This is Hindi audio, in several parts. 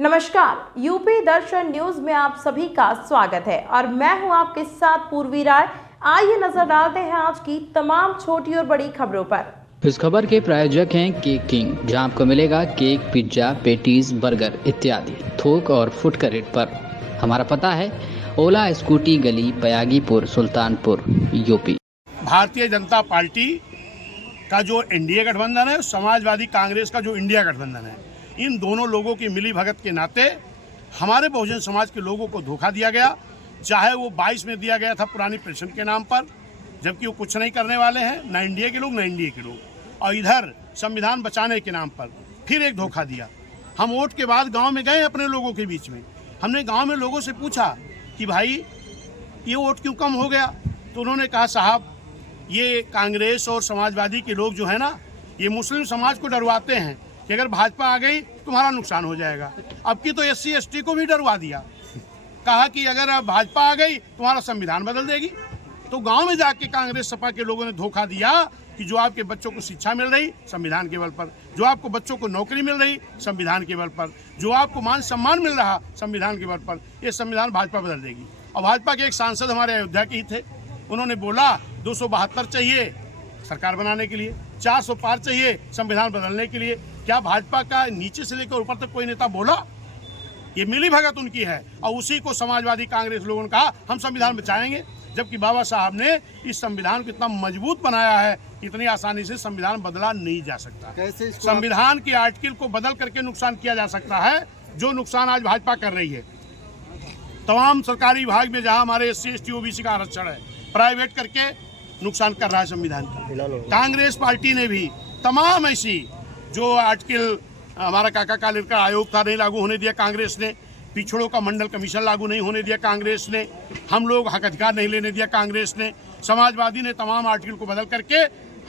नमस्कार, यूपी दर्शन न्यूज में आप सभी का स्वागत है और मैं हूं आपके साथ पूर्वी राय। आइए नजर डालते हैं आज की तमाम छोटी और बड़ी खबरों पर। इस खबर के प्रायोजक हैं केक किंग, जहां आपको मिलेगा केक, पिज्जा, पेटीज, बर्गर इत्यादि थोक और फुट के रेट पर। हमारा पता है ओला स्कूटी गली, बयागीपुर, सुल्तानपुर, यूपी। भारतीय जनता पार्टी का जो एनडीए गठबंधन है, समाजवादी कांग्रेस का जो इंडिया गठबंधन है, इन दोनों लोगों की मिली भगत के नाते हमारे बहुजन समाज के लोगों को धोखा दिया गया। चाहे वो 22 में दिया गया था पुरानी पेंशन के नाम पर, जबकि वो कुछ नहीं करने वाले हैं, ना इंडिया के लोग ना इंडिया के लोग, और इधर संविधान बचाने के नाम पर फिर एक धोखा दिया। हम वोट के बाद गांव में गए अपने लोगों के बीच में, हमने गांव में लोगों से पूछा कि भाई ये वोट क्यों कम हो गया, तो उन्होंने कहा साहब ये कांग्रेस और समाजवादी के लोग जो है ना, ये मुस्लिम समाज को डरवाते हैं कि अगर भाजपा आ गई तुम्हारा नुकसान हो जाएगा। अब की तो SC ST को भी डरवा दिया, कहा कि अगर भाजपा आ गई तुम्हारा संविधान बदल देगी। तो गांव में जाके कांग्रेस सपा के लोगों ने धोखा दिया कि जो आपके बच्चों को शिक्षा मिल रही संविधान के बल पर, जो आपको बच्चों को नौकरी मिल रही संविधान के बल पर, जो आपको मान सम्मान मिल रहा संविधान के बल पर, ये संविधान भाजपा बदल देगी। और भाजपा के एक सांसद हमारे अयोध्या के ही थे, उन्होंने बोला 272 चाहिए सरकार बनाने के लिए, 400 पार चाहिए संविधान बदलने के लिए। क्या भाजपा का नीचे से लेकर ऊपर तक कोई नेता बोला? ये मिली भगत उनकी है, और उसी को समाजवादी कांग्रेस लोगों ने कहा हम संविधान बचाएंगे, जबकि बाबा साहब ने इस संविधान को इतना मजबूत बनाया है, इतनी आसानी से संविधान बदला नहीं जा सकता। कैसे संविधान के आर्टिकल को बदल करके नुकसान किया जा सकता है, जो नुकसान आज भाजपा कर रही है। तमाम सरकारी विभाग में जहां हमारे SC ST OBC का आरक्षण है, प्राइवेट करके नुकसान कर रहा है संविधान का। कांग्रेस पार्टी ने भी तमाम ऐसी जो आर्टिकल हमारा काका कालेलकर आयोग था नहीं लागू होने दिया कांग्रेस ने, पिछड़ों का मंडल कमीशन लागू नहीं होने दिया कांग्रेस ने, हम लोग हक अधिकार नहीं लेने दिया कांग्रेस ने, समाजवादी ने तमाम आर्टिकल को बदल करके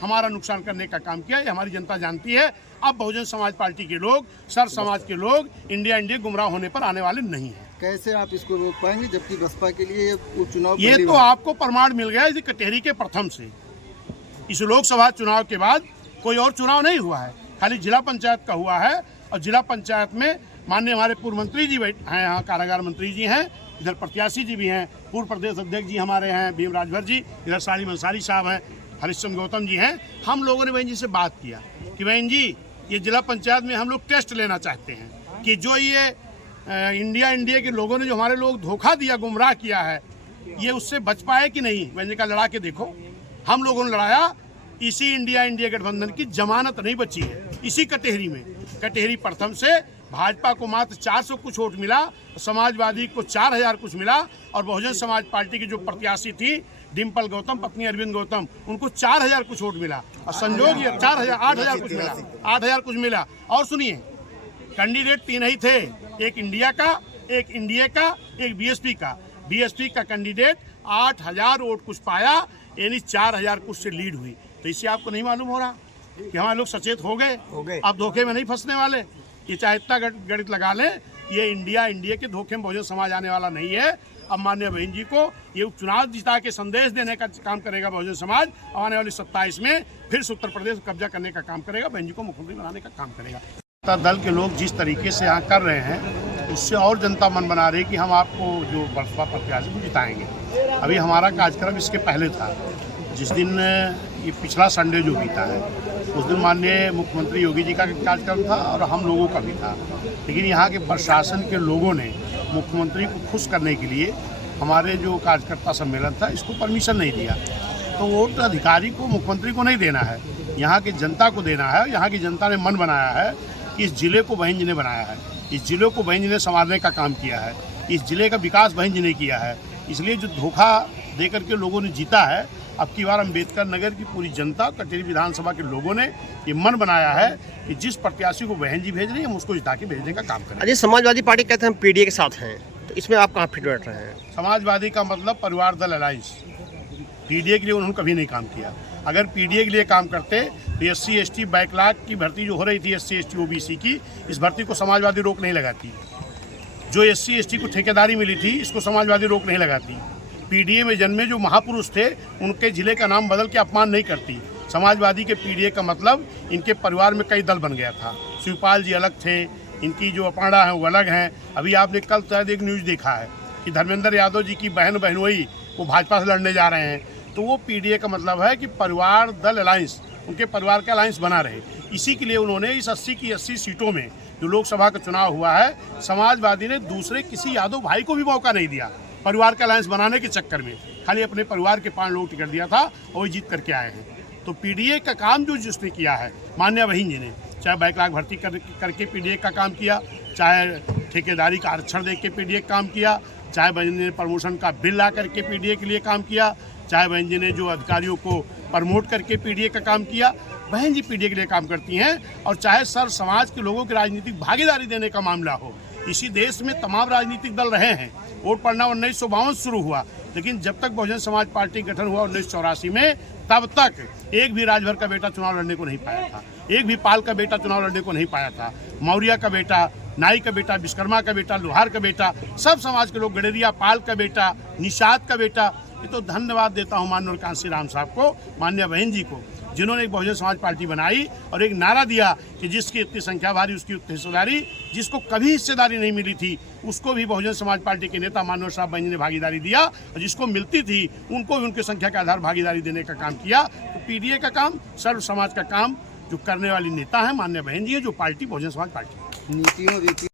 हमारा नुकसान करने का काम किया। ये हमारी जनता जानती है। अब बहुजन समाज पार्टी के लोग, सर समाज के लोग इंडिया गुमराह होने पर आने वाले नहीं है। कैसे आप इसको रोक पाएंगे, जबकि बसपा के लिए उपचुनाव ये तो आपको प्रमाण मिल गया इस कटहरी के प्रथम से। इस लोकसभा चुनाव के बाद कोई और चुनाव नहीं हुआ है, खाली जिला पंचायत का हुआ है। और जिला पंचायत में माननीय हमारे पूर्व मंत्री जी हैं, यहाँ कारागार मंत्री जी हैं, इधर प्रत्याशी जी भी हैं, पूर्व प्रदेश अध्यक्ष जी हमारे हैं भीम राजभर जी, इधर सालिम अंसारी साहब हैं, हरिश्चंद्र गौतम जी हैं। हम लोगों ने बहन जी से बात किया कि बहन जी ये जिला पंचायत में हम लोग टेस्ट लेना चाहते हैं कि जो ये इंडिया के लोगों ने जो हमारे लोग धोखा दिया, गुमराह किया है, ये उससे बच पाए कि नहीं। बहन जी का लड़ा के देखो, हम लोगों ने लड़ाया, इसी इंडिया गठबंधन की जमानत नहीं बची है। इसी कटहरी में, कटहरी प्रथम से भाजपा को मात्र 400 कुछ वोट मिला, समाजवादी को 4000 कुछ मिला, और बहुजन समाज पार्टी की जो प्रत्याशी थी डिम्पल गौतम, पत्नी अरविंद गौतम, उनको 4000 कुछ वोट मिला। और संजोग ये 8000 कुछ मिला, 8000 कुछ मिला। और सुनिए, कैंडिडेट 3 ही थे, एक इंडिया का, एक इंडिया का, एक BSP का। BSP का कैंडिडेट 8000 वोट कुछ पाया, यानी 4000 कुछ से लीड हुई। तो इससे आपको नहीं मालूम हो रहा कि हमारे लोग सचेत हो गए, अब धोखे में नहीं फंसने वाले। ये चाहे इतना गणित लगा लें, ये इंडिया के धोखे में बहुजन समाज आने वाला नहीं है। अब माननीय बहन जी को ये उपचुनाव जिता के संदेश देने का काम करेगा बहुजन समाज। आने वाली 27 में फिर से उत्तर प्रदेश कब्जा करने का काम करेगा, बहन जी को मुख्यमंत्री बनाने का काम करेगा। दल के लोग जिस तरीके से यहाँ कर रहे हैं, उससे और जनता मन बना रही कि हम आपको जो बसपा प्रत्याशी को जिताएंगे। अभी हमारा कार्यक्रम इसके पहले था, जिस दिन ये पिछला संडे जो बीता है, उस दिन माननीय मुख्यमंत्री योगी जी का कार्यक्रम था और हम लोगों का भी था। लेकिन यहाँ के प्रशासन के लोगों ने मुख्यमंत्री को खुश करने के लिए हमारे जो कार्यकर्ता सम्मेलन था, इसको परमिशन नहीं दिया। तो वोट अधिकारी को, मुख्यमंत्री को नहीं देना है, यहाँ की जनता को देना है। यहाँ की जनता ने मन बनाया है कि इस जिले को बहन जी ने बनाया है, इस जिले को बहन जी ने संवारने का काम किया है, इस जिले का विकास बहन जी ने किया है। इसलिए जो धोखा दे करके लोगों ने जीता है, अब की बार अम्बेडकर नगर की पूरी जनता, कटहरी विधानसभा के लोगों ने ये मन बनाया है कि जिस प्रत्याशी को बहन जी भेज रही है, हम उसको जिता के भेजने का काम करें। अजय, समाजवादी पार्टी कहते हैं हम PDA के साथ हैं, तो इसमें आप कहाँ फिट बैठ रहे हैं? समाजवादी का मतलब परिवार दल अलायंस। PDA के लिए उन्होंने कभी नहीं काम किया। अगर PDA के लिए काम करते तो SC ST बैकलॉग की भर्ती जो हो रही थी SC ST OBC की, इस भर्ती को समाजवादी रोक नहीं लगाती। जो SC ST को ठेकेदारी मिली थी, इसको समाजवादी रोक नहीं लगाती। PDA में जन्मे जो महापुरुष थे, उनके जिले का नाम बदल के अपमान नहीं करती। समाजवादी के PDA का मतलब इनके परिवार में कई दल बन गया था। शिवपाल जी अलग थे, इनकी जो अपाड़ा है वो अलग हैं। अभी आपने कल शायद एक न्यूज़ देखा है कि धर्मेंद्र यादव जी की बहन बहनोई वो भाजपा से लड़ने जा रहे हैं। तो वो पीडीए का मतलब है कि परिवार दल अलायंस, उनके परिवार का अलायंस बना रहे। इसी के लिए उन्होंने इस 80 की 80 सीटों में जो लोकसभा का चुनाव हुआ है, समाजवादी ने दूसरे किसी यादव भाई को भी मौका नहीं दिया परिवार का अलायंस बनाने के चक्कर में। खाली अपने परिवार के 5 लोग टिकट दिया था और वही जीत करके आए हैं। तो पीडीए का काम जो जिसने किया है, मान्या बहिन जी ने, चाहे बैकलॉग भर्ती करके पीडीए का काम किया, चाहे ठेकेदारी का आरक्षण देख के पीडीए का काम किया, चाहे बहन जी ने प्रमोशन का बिल ला करके पीडीए के लिए काम किया, चाहे बहन जी ने जो अधिकारियों को प्रमोट करके पीडीए का काम किया, बहन जी पीडीए के लिए काम करती हैं। और चाहे सर समाज के लोगों की राजनीतिक भागीदारी देने का मामला हो, इसी देश में तमाम राजनीतिक दल रहे हैं। वोट पड़ना 1952 शुरू हुआ, लेकिन जब तक बहुजन समाज पार्टी गठन हुआ 1984 में, तब तक एक भी राजभर का बेटा चुनाव लड़ने को नहीं पाया था, एक भी पाल का बेटा चुनाव लड़ने को नहीं पाया था। मौर्य का बेटा, नाई का बेटा, विश्वकर्मा का बेटा, लोहार का बेटा, सब समाज के लोग, गडेरिया पाल का बेटा, निषाद का बेटा। ये तो धन्यवाद देता हूँ माननीय कांसी राम साहब को, मान्य बहन जी को, जिन्होंने एक बहुजन समाज पार्टी बनाई और एक नारा दिया कि जिसकी इतनी संख्या भारी उसकी उतनी हिस्सेदारी। जिसको कभी हिस्सेदारी नहीं मिली थी उसको भी बहुजन समाज पार्टी के नेता माननीय साहब बहन जी ने भागीदारी दिया, और जिसको मिलती थी उनको भी उनकी संख्या के आधार भागीदारी देने का काम किया। तो पीडीए का काम, सर्व समाज का काम जो करने वाली नेता है मान्य बहन जी है, जो पार्टी बहुजन समाज पार्टी। नीतियों